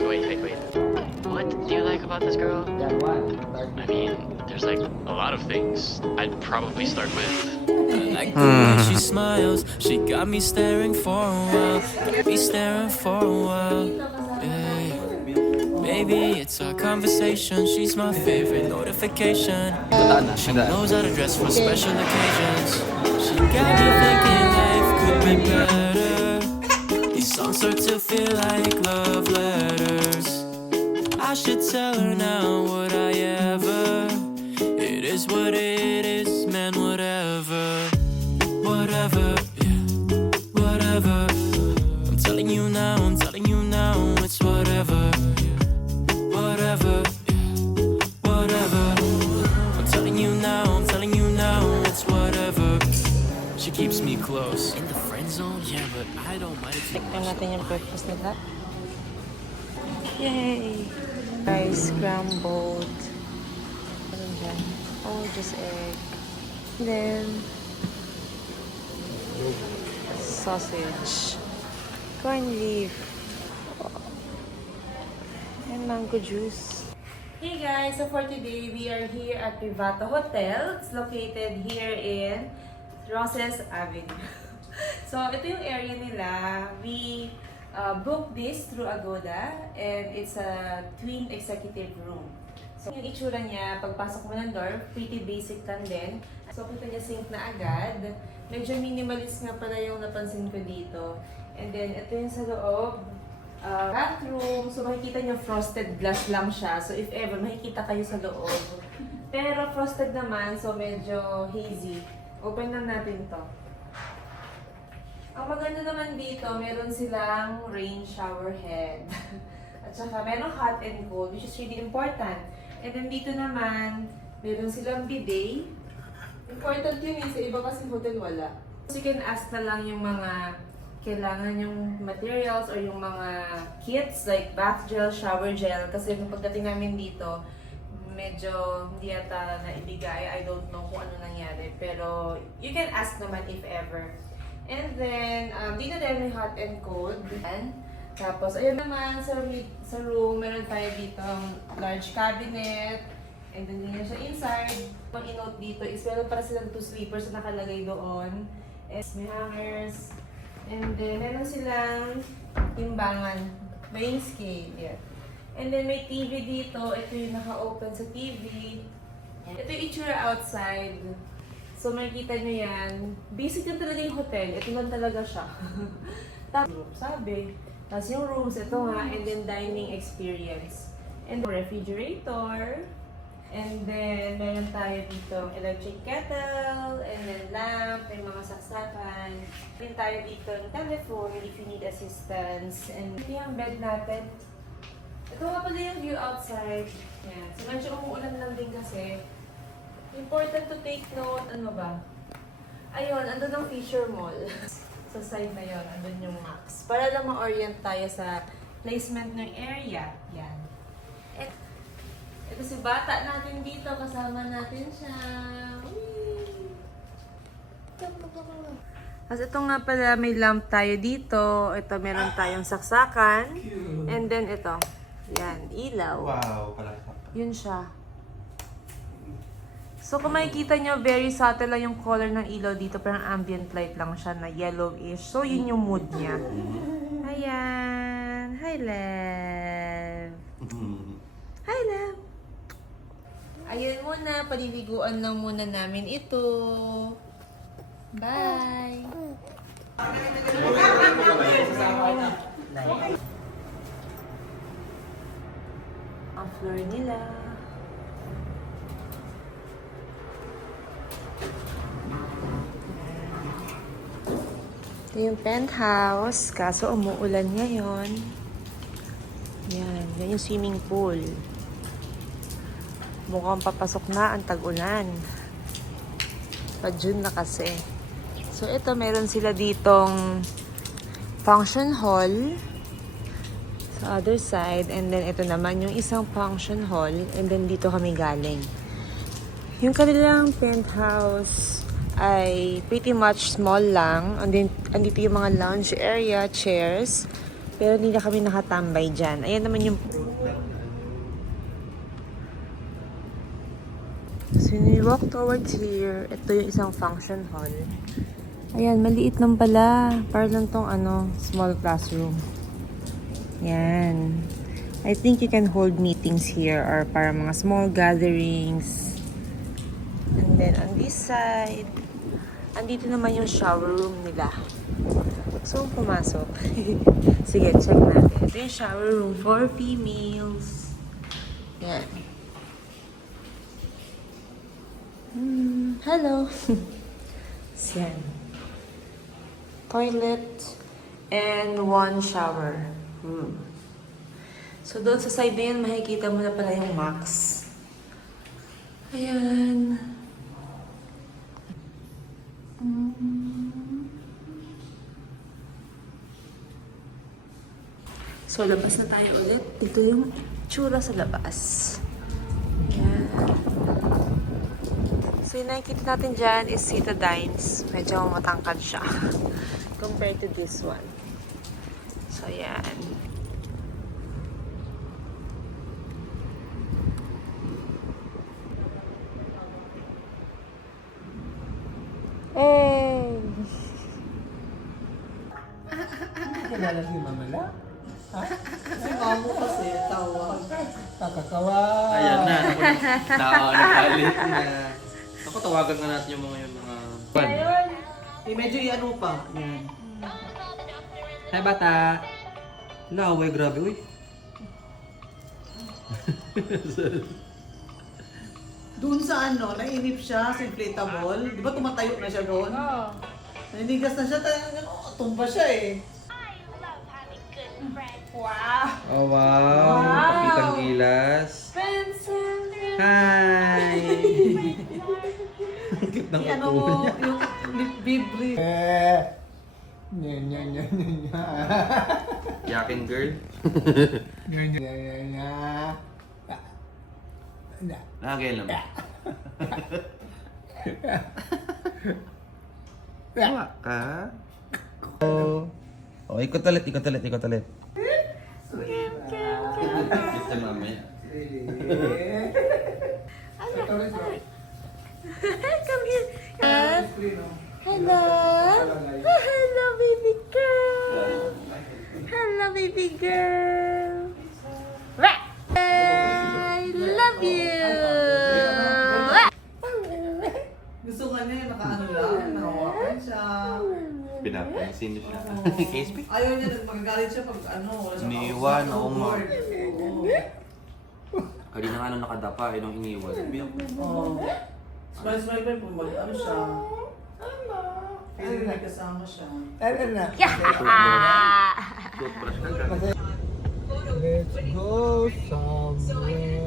Wait. What do you like about this girl? I mean, there's like a lot of things. I'd probably start with. I like the way she smiles. She got me staring for a while. Got me staring for a while. Yeah. Baby, it's our conversation. She's my favorite notification. She knows how to dress for special occasions. She got me thinking life could be better. These songs start to feel like love letters. I should tell her now, would I ever? It is what it is, man, whatever. Whatever, yeah, whatever. I'm telling you now, it's whatever. Whatever, yeah, whatever. I'm telling you now, it's whatever. She keeps me close. In the friend zone, yeah, but I don't mind it too Tikman much. natin yung breakfast nila. Yay! Rice scrambled. Ano dyan? Oh, just egg. And then, sausage. Corn leaf. And mango juice. Hey guys! So for today, we are here at Privata Hotel. It's located here in Roses Avenue. So, ito yung area nila. We booked this through Agoda and it's a twin executive room. So, yung itsura niya, pagpasok mo ng door, pretty basic lang din. So, kita niya sink na agad. Medyo minimalist nga pala yung napansin ko dito. And then, ito yung sa loob. Bathroom. So, makikita niyo frosted glass lang siya. So, if ever, makikita kayo sa loob. Pero frosted naman, so medyo hazy. Open lang natin to. Ang maganda naman dito, meron silang rain shower head. At saka meron hot and cold, which is really important. And then dito naman, meron silang bidet. Important yun eh, sa iba kasi hotel wala. So you can ask na lang yung mga kailangan yung materials or yung mga kits like bath gel, shower gel. Kasi nung pagdating namin dito, medyo hindi yata naibigay. I don't know kung ano nangyari. Pero you can ask naman if ever. And then, dito din may hot and cold. Tapos, ayun naman, sa room, meron tayo dito large cabinet. And then, yun siya inside. Ang in-note dito is meron para silang 2 sleepers na nakalagay doon. And may hangers. And then, meron silang timbangan. Weighing scale. Yeah. And then, may TV dito. Ito yung naka-open sa TV. Ito yung itsura outside. So, makikita nyo yan. Basic lang talaga yung hotel. Ito lang talaga siya. Tapos, sabi. Tapos yung rooms, ito nga. And then, dining experience. And refrigerator. And then, meron tayo dito electric kettle. And then, lamp. May mga saksakan. Meron tayo dito ng telephone if you need assistance. And ito yung bed natin. Ito nga pala yung view outside. Yan. So, medyo umuulan lang din kasi. Important to take note, ano ba? Ayun, andun ang Fisher Mall. Sa side na yon, andun yung Max. Para lang ma-orient tayo sa placement ng area. Yan. Ito si bata natin dito, kasama natin siya. Tapos ito nga pala, may lamp tayo dito. Ito, meron tayong saksakan. And then ito. Yan, ilaw. Wow, Yun siya. So kung makikita nyo, very subtle lang yung color ng ilaw dito. Parang ambient light lang siya na yellowish. So yun yung mood niya. Ayan. Hi, Lev. Hi, Lev. Ayan muna. Paliliguan lang muna namin ito. Bye. Ang floor nila. Ito yung penthouse, kaso umuulan ngayon. Yan yung swimming pool. Mukhang papasok na ang tag-ulan. Pa-June na kasi. So ito, meron sila ditong function hall sa other side. And then ito naman yung isang function hall. And then dito kami galing. Yung kanilang penthouse ay pretty much small lang. Andito yung mga lounge area, chairs. Pero hindi na kami nakatambay dyan. Ayan naman yung... So, when we walk towards here, ito yung isang function hall. Ayan, maliit lang pala. Para lang tong small classroom. Yan. I think you can hold meetings here or para mga small gatherings. And then on this side, andito naman yung shower room nila. So, pumasok. Sige, check natin. Ito yung shower room for females. Yan. Hello. Yan. Toilet and one shower room. So, doon sa side na yan, makikita mo na pala yung max. Ayan. So, labas na tayo ulit. Dito yung tsura sa labas. Ayan. So, yung nakikita natin dyan is Citadines. Medyo matangkad siya compared to this one. So, ayan. Hey! Kilala si Mama La? Ha? Si Mamo kasi, tawag. Kakakawa. Ayan na. Nakakalit na. Ako, tawagan nga natin yung mga Medyo i-ano pa. Yan. Hi, bata. Laway, grabe, uy. Doon sa nainip siya sa inflatable. Di ba tumatayo na siya doon? Oo. Naninigas na siya, tumba siya eh. Oh, wow. Pakitang gilas. Hi! Ang cute ng Ano upo mo, niya. yung bib brief. Nya, nya, nya, nya, nya. yakin girl. Nya, nya, nya, nya. Nya. Nakagayon lang. Tawa ka? Oh, ikot ulit, ikot ulit, ikot ulit. Dito mamaya. Come here. Hello. Hello, baby girl. Hello, baby girl. I love you. Gusto nga niya yung nakaano lang, nakawakan siya. Pinapansin niyo siya. Case pick? Ayaw niya, magagalit siya pag wala siyang Iniiwan, oo nga. Oo. Kanina nga nung nakadapa, nung iniwan. Sabi ako, Oo. Smile pa yung mag siya. Feeling may kasama siya. toothbrush ka ka. Let's go somewhere.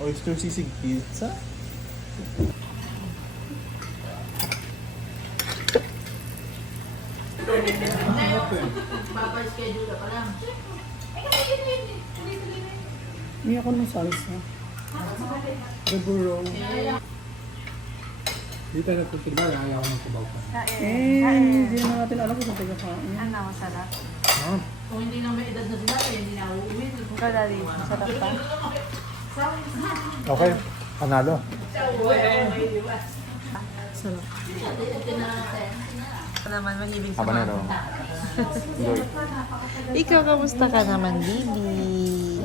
Oyster sisig pizza? Hindi ako ng salsa. Riguro. Dito na tutignan, ayaw ng kubaw pa. Hindi naman natin alam kung saan kakain. Ano, masarap. Kung hindi na may edad na sila, hindi na uuwi. Kadali, masarap pa. Okay, panalo. Sarap. Naman, mahibig sa Habanero. Enjoy. Ikaw, kamusta ka naman, Bibi?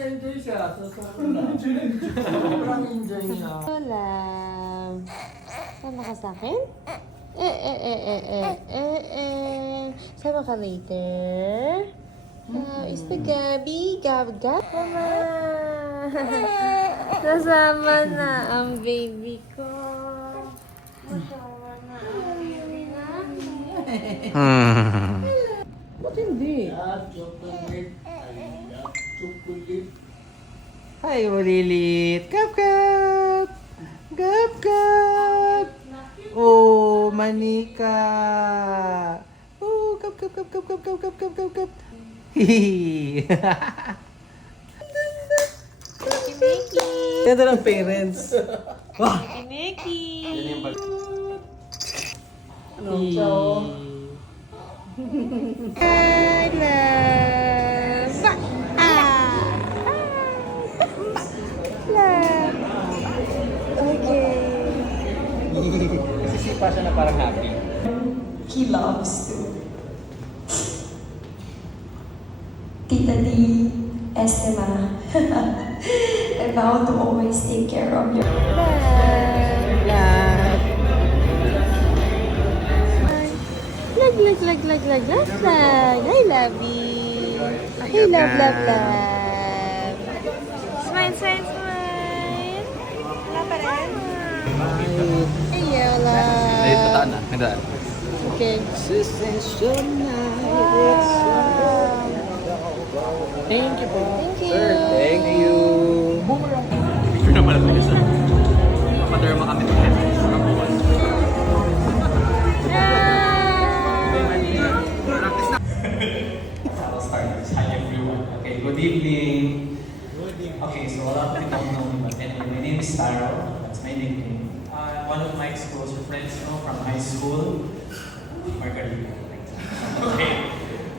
Enjoy siya. Sobrang enjoy niya. Hola. Sama ka sa akin? Sama ka later? Is the Gabi? Gab? Come on. Nasama na ang baby ko. Nasama na ang baby namin. Ba't hindi? Hi, Walilit. Kap, kap. Kap, kap. Oh, manika. Oh, kap, kap, kap, kap, kap, kap, kap, kap, kap, kap. Hihihi. Ganda ng parents. Wah! Nikki! Yan yung bag. Ano? Ciao. Sisipa siya na parang happy. He loves to. Tita D, Estima, I vow to always take care of you. Lag. I love you. Hey, love. Smile. Wala pa rin. Ayaw, love. Ay, tataan na. Ganda. Okay. Thank you po. Thank you. Sir, thank you. Picture naman natin isa. Papaderma kami ng Hi everyone. Okay, good evening. Okay, so a lot of you don't know me, but anyway, my name is Taro. That's my nickname. One of my close friends, from high school, Margarita. Okay.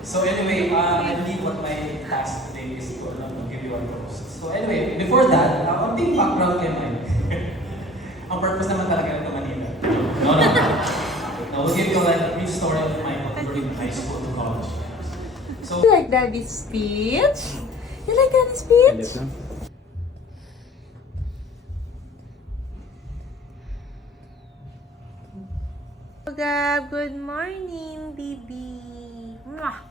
So anyway, I believe what my task today is to give you a toast. So anyway, before that, a big background kay Mike. Ang purpose naman talaga ng Manila. No. I will give you a brief story of Mike during high school to college. So, You like Daddy's speech? You like Daddy's speech? Gab, good morning, baby. Mwah!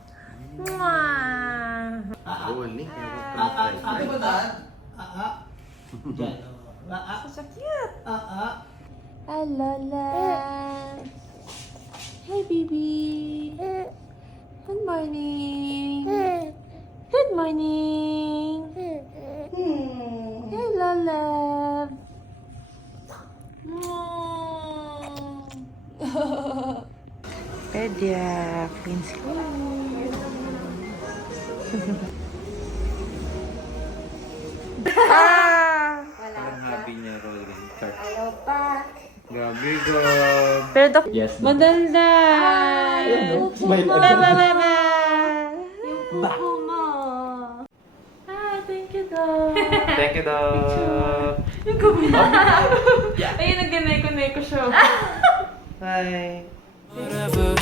Mwah! Ano ba dad? So cute! Alala! Hey, baby! Good morning! Good morning! Hello, love! Pedia, Queen's Parang happy niya roll ganun. Start. Ayaw pa. Grabe, Gab. Pero Yes. madalda! Smile Ba! Yung pupo mo. Ah, thank you, dog. Thank you, dog. Yung kabila. Ayun, nag-neko siya. Bye. Whatever.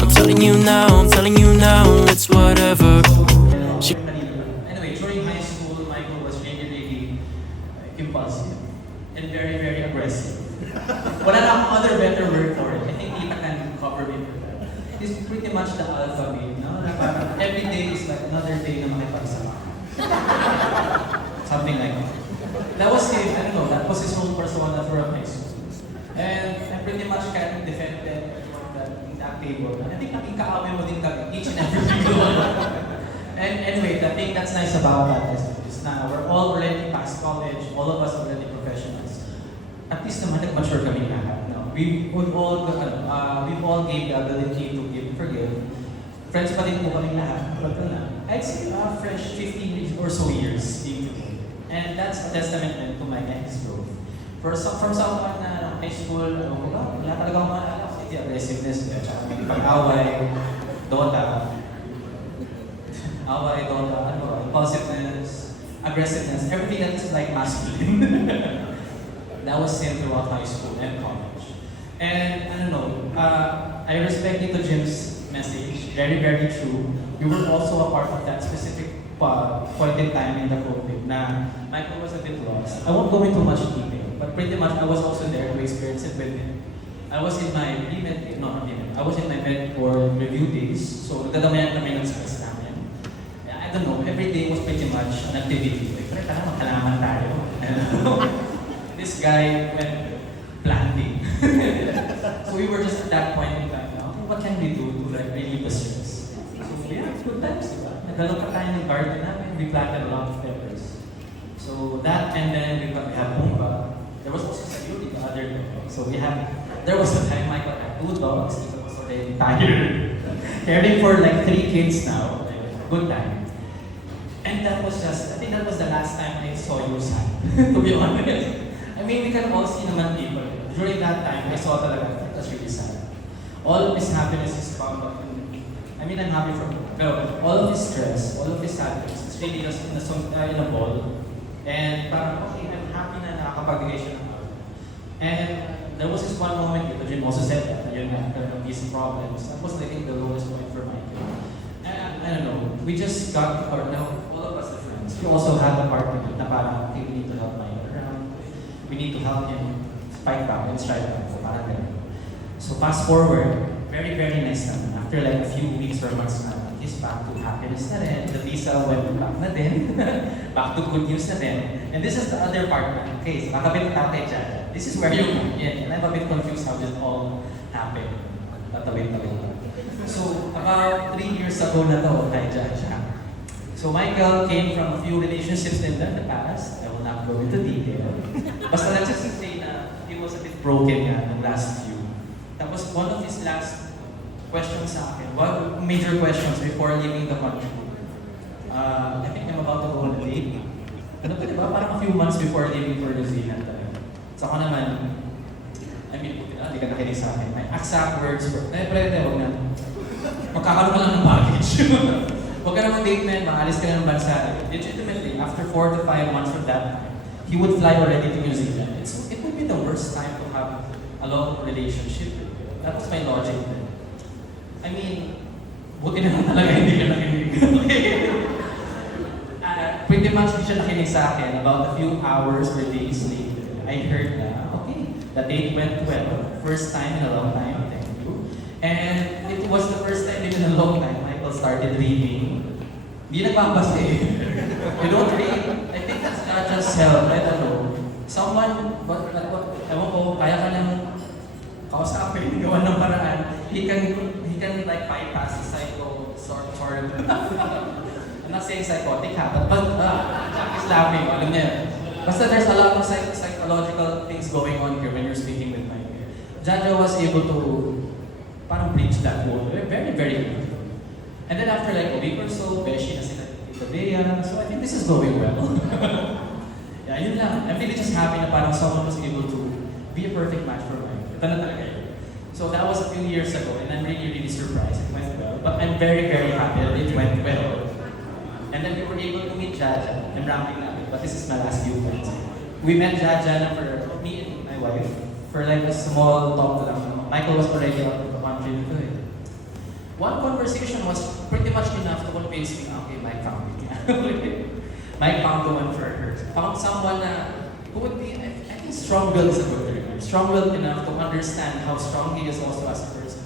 I'm telling you now, it's whatever. anyway, during high school, Michael was really impulsive and very aggressive. Wala na akong other better word for it. I think Tita can cover me for that. He's pretty much the alpha male, no? Na parang every day is like another day na makipagsama. Something like that. That was him, I don't know, that was his whole persona throughout high school. And I pretty much kind of defended in that table. And I think naging kaaway mo din kami each and every single one. And anyway, the thing that's nice about that is na we're all already past college, all of us already professionals. At least naman nag-mature kami lahat. No? We've all gained the ability to give and forgive. Friends pa din po kami lahat. But I'd say fresh 15 or so years being together. And that's a testament then to my next growth. From someone na high school, wala talaga akong maalala kasi the aggressiveness, tsaka may pag-away, impulsiveness, aggressiveness, everything that's like masculine. That was seen throughout high school and college. And I don't know, I respect Tito Jim's message, very true. We were also a part of that specific point in time in the COVID na Michael was a bit lost. I won't go into much detail, but pretty much I was also there to experience it with him. I was in my I was in my med for review days, so nagdadamayan kami ng stress namin. I don't know, every day was pretty much an activity. Like, tara, magkalaman tayo. This guy went planting. So we were just at that point in time, what can we do to like relieve the stress? So yeah, good times, diba? Naglalong pa tayo ng garden namin, we planted a lot of peppers. So that, and then we have Pumba. There was also Sayuri, the other dog. So there was a time Michael had 2 dogs, he was already tired. caring for like 3 kids now. Good time. And that was just, I think that was the last time I saw you sad, to be honest. I mean, we can all see naman people. During that time, I saw talaga, that's really sad. All of his happiness is found up in, I mean, I'm happy for him. Pero all of his stress, all of his sadness, it's really just in a ball. And parang, okay, I'm happy na nakakapag-bigay siya ng love. And there was this one moment, the Jim also said that, yun nga, these problems. That was, I think, the lowest point for Michael. And I don't know, we just got, or now, all of us the friends, we also had a partner na parang, okay, we need to help Michael around. We need to help him spike back and strike back. So parang ganun. So fast forward, very, very nice naman. After like a few weeks or months na, he's back to happiness na rin. The visa went back na din. Back to good news na din. And this is the other part na. Okay, so kakabit na kay Jaja. This is where you come in. And I'm a bit confused how this all happened. Tatawid-tawid. So about 3 years ago na to kay Jaja. So Michael came from a few relationships in the past. I will not go into detail. Basta let's just say na he was a bit broken nga ng last few. That was one of his last questions sa akin. What major questions before leaving the country? I think I'm about to go on a date. Ano ba, diba? Parang a few months before leaving for New Zealand talaga. So ako naman, I mean, hindi ka nakinig sa akin. My exact words were, huwag na. Magkakaroon ka lang ng package. Huwag ka naman date na, maalis ka ng bansa. Legitimately, after 4 to 5 months from that, he would fly already to New Zealand. It would be the worst time to have a long relationship. That was my logic then. I mean, buti naman talaga hindi ka nakinig. Pretty much hindi siya nakinig sa akin. About a few hours or days later, I heard na, okay, the date went well. First time in a long time, thank you. And it was the first time in a long time Michael started reading. Hindi nagbabasa eh. You don't read. I think that's not just help. I don't know. Someone, ewan ko, kaya ka lang kausapin, gawa ng paraan. He can like bypass the sort of. I'm not saying psychotic ha, but Jack is laughing, alam niya. Basta there's a lot of psychological things going on here when you're speaking with Mike. Jaja was able to parang breach that wall very, very good. And then after like a week or so, beshi na sila Tita Bea. So I think this is going well. Yeah, yun lang. I'm really just happy na parang someone was able to be a perfect match for Mike. Ito na talaga yun. So that was a few years ago, and I'm really, really surprised it went well. But I'm very, very happy that it went well. And then we were able to meet Jaja. I'm ramping up, but this is my last few points. We met Jaja for me and my wife for like a small talk lang. Michael was already out of the country. One conversation was pretty much enough to convince me, okay, Mike found it. Mike found the one for her. Found someone who would be, I think strong-willed is a good term. Strong-willed enough to understand how strong he is also as a person.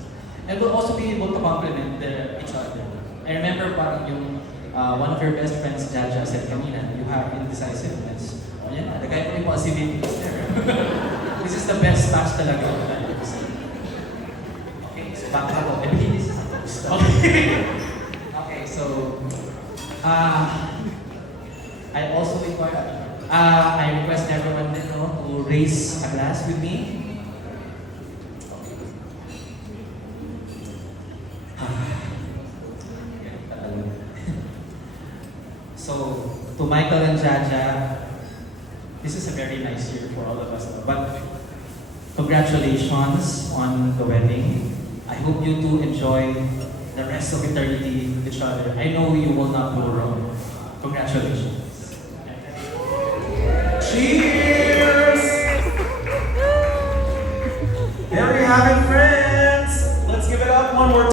And will also be able to complement each other. I remember parang yung one of your best friends, Jaja, said kanina, you have indecisiveness. O yan na, the guy ko impulsivity is there. This is the best match talaga. Okay, so back ako. I believe this is okay. Okay, so I also require, I request everyone to raise a glass with me. So, to Michael and Jaja, this is a very nice year for all of us. But congratulations on the wedding. I hope you two enjoy the rest of eternity with each other. I know you will not go wrong. Congratulations. Cheers! There we have it, friends. Let's give it up one more time.